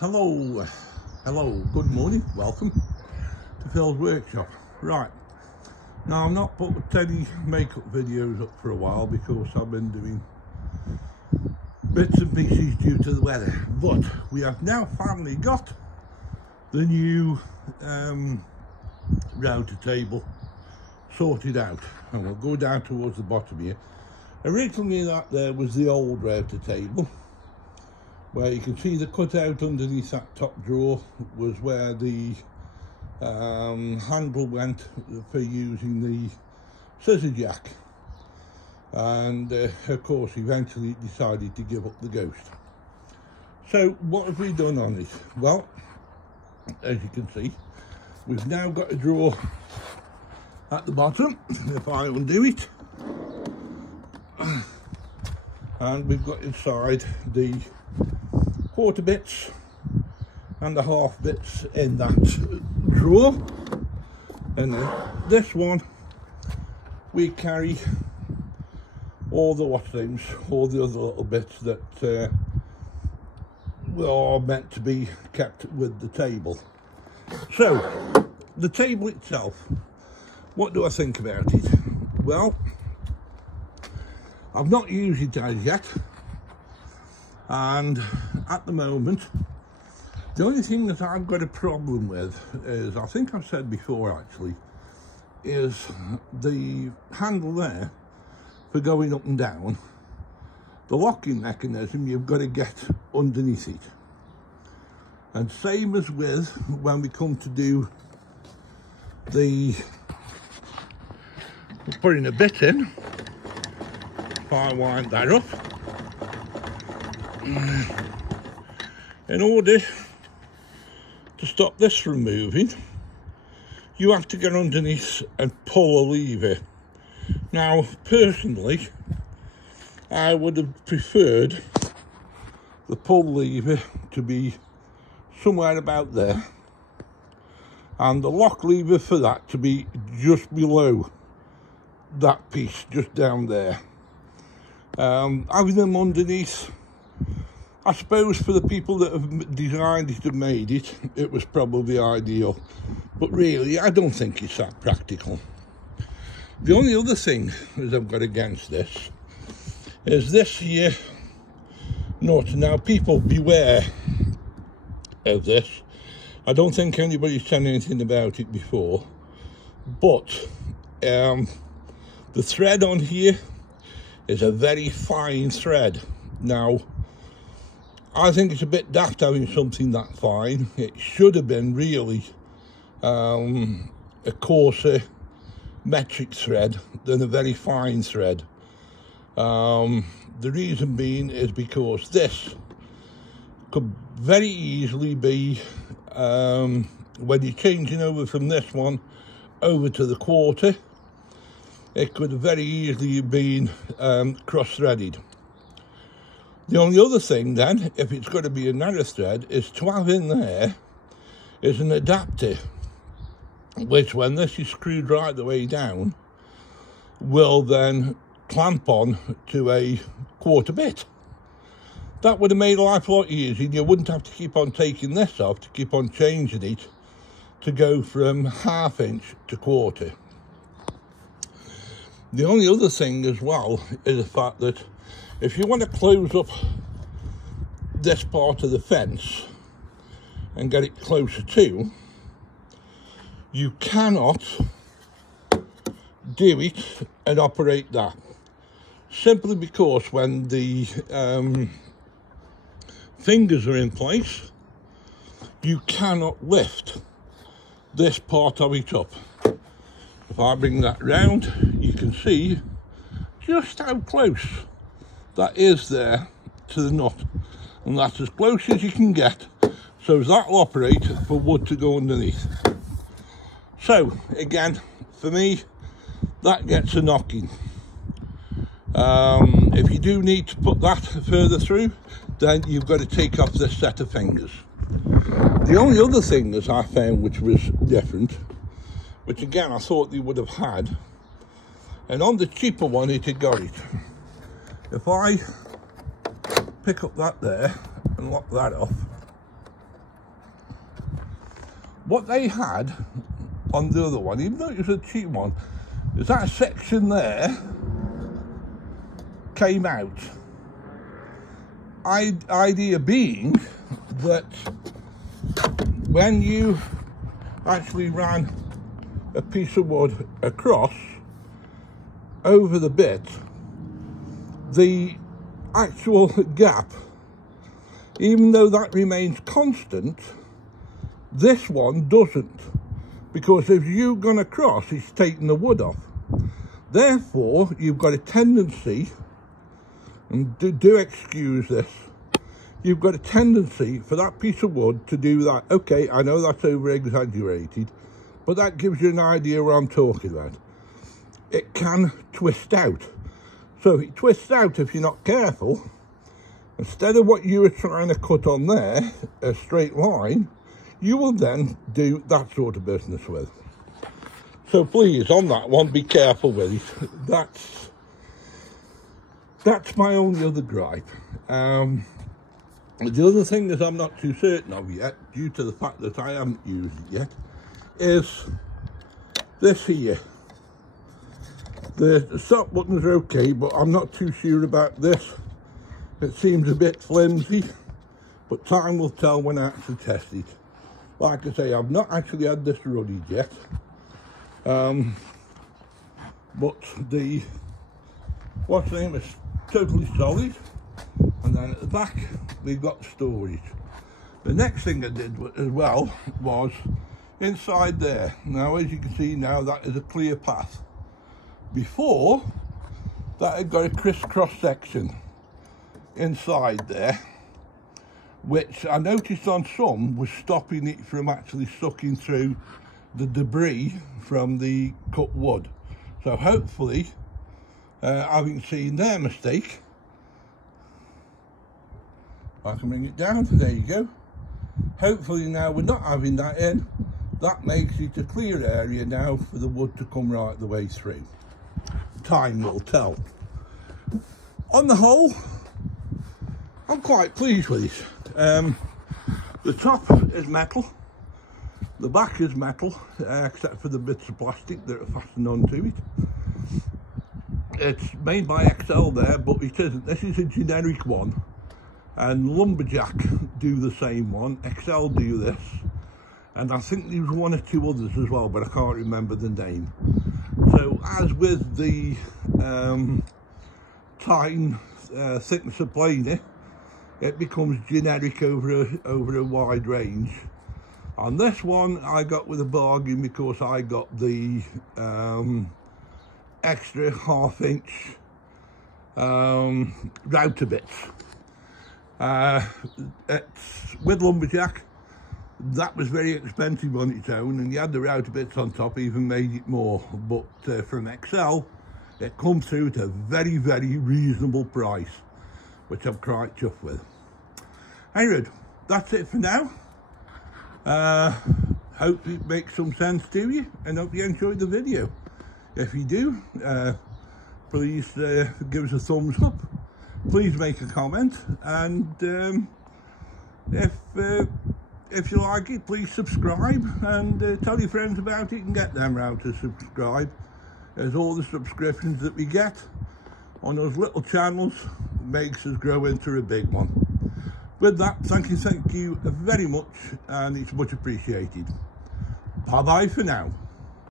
Hello, good morning, welcome to Phil's workshop. Right, now I've not put any makeup videos up for a while because I've been doing bits and pieces due to the weather, but we have now finally got the new router table sorted out, and we'll go down towards the bottom here. Originally that there was the old router table, where you can see the cutout underneath that top drawer was where the handle went for using the scissor jack, and of course eventually decided to give up the ghost. So what have we done on it? Well, as you can see, we've now got a drawer at the bottom, if I undo it, and we've got inside the quarter bits and the half bits in that drawer, and then this one we carry all the all the other little bits that are meant to be kept with the table. So the table itself, what do I think about it? Well, I've not used it as yet, and at the moment the only thing that I've got a problem with is, I think I've said before actually, is the handle there for going up and down. The locking mechanism, you've got to get underneath it, and same as with when we come to do the putting a bit in. If I wind that up, in order to stop this from moving, you have to get underneath and pull a lever. Now personally, I would have preferred the pull lever to be somewhere about there, and the lock lever for that to be just below that piece, just down there. Having them underneath, I suppose for the people that have designed it and made it, it was probably ideal, but really I don't think it's that practical. The only other thing that I've got against this is this here nut. Now people, beware of this. I don't think anybody's said anything about it before, but the thread on here is a very fine thread. Now I think it's a bit daft having something that fine. It should have been really a coarser metric thread than a very fine thread. The reason being is because this could very easily be, when you're changing over from this one over to the quarter, it could have very easily have been cross-threaded. The only other thing then, if it's going to be a narrow thread, is to have in there is an adapter, which when this is screwed right the way down, will then clamp on to a quarter bit. That would have made life a lot easier. You wouldn't have to keep on taking this off to keep on changing it to go from 1/2 inch to quarter. The only other thing as well is the fact that if you want to close up this part of the fence and get it closer to, you cannot do it and operate that, simply because when the fingers are in place, you cannot lift this part of it up. If I bring that round, you can see just how close that is there to the nut, and that's as close as you can get, so that'll operate for wood to go underneath. So again, for me, that gets a knocking. If you do need to put that further through, then you've got to take off this set of fingers. The only other thing that I found which was different, which again I thought they would have had, and on the cheaper one it had got it. If I pick up that there and lock that off, what they had on the other one, even though it was a cheap one, is that section there came out. Idea being that when you actually ran a piece of wood across over the bit, the actual gap, even though that remains constant, this one doesn't, because if you've gone across, it's taken the wood off. Therefore, you've got a tendency, and do excuse this, you've got a tendency for that piece of wood to do that. Okay, I know that's over exaggerated, but that gives you an idea what I'm talking about. It can twist out. So if it twists out, if you're not careful, instead of what you were trying to cut on there, a straight line, you will then do that sort of business with. So please, on that one, be careful with it. That's my only other gripe. The other thing that I'm not too certain of yet, due to the fact that I haven't used it yet, is this here. The stop buttons are okay, but I'm not too sure about this. It seems a bit flimsy, but time will tell when I actually test it. Like I say, I've not actually had this running yet. But the what's the name is totally solid, and then at the back we've got storage. The next thing I did as well was inside there. Now, as you can see now, that is a clear path. Before that, had got a crisscross section inside there, which I noticed on some was stopping it from actually sucking through the debris from the cut wood. So hopefully, having seen their mistake, I can bring it down. There you go. Hopefully now we're not having that in. That makes it a clear area now for the wood to come right the way through. Time will tell. On the whole, I'm quite pleased with it. The top is metal, the back is metal, except for the bits of plastic that are fastened onto it. It's made by XL there, but it isn't. This is a generic one, and Lumberjack do the same one. XL do this, and I think there's one or two others as well, but I can't remember the name. So as with the tine thickness of planer, it becomes generic over a wide range. On this one, I got with a bargain because I got the extra 1/2 inch router bits. It's with Lumberjack. That was very expensive on its own, and you had the router bits on top, even made it more. But from XL, it comes through at a very, very reasonable price, which I'm quite chuffed with. Anyway, that's it for now. Hope it makes some sense to you, and hope you enjoyed the video. If you do, please give us a thumbs up. Please make a comment, and if you like it, please subscribe, and tell your friends about it and get them round to subscribe, as all the subscriptions that we get on those little channels makes us grow into a big one. With that, thank you very much, and it's much appreciated. Bye bye for now.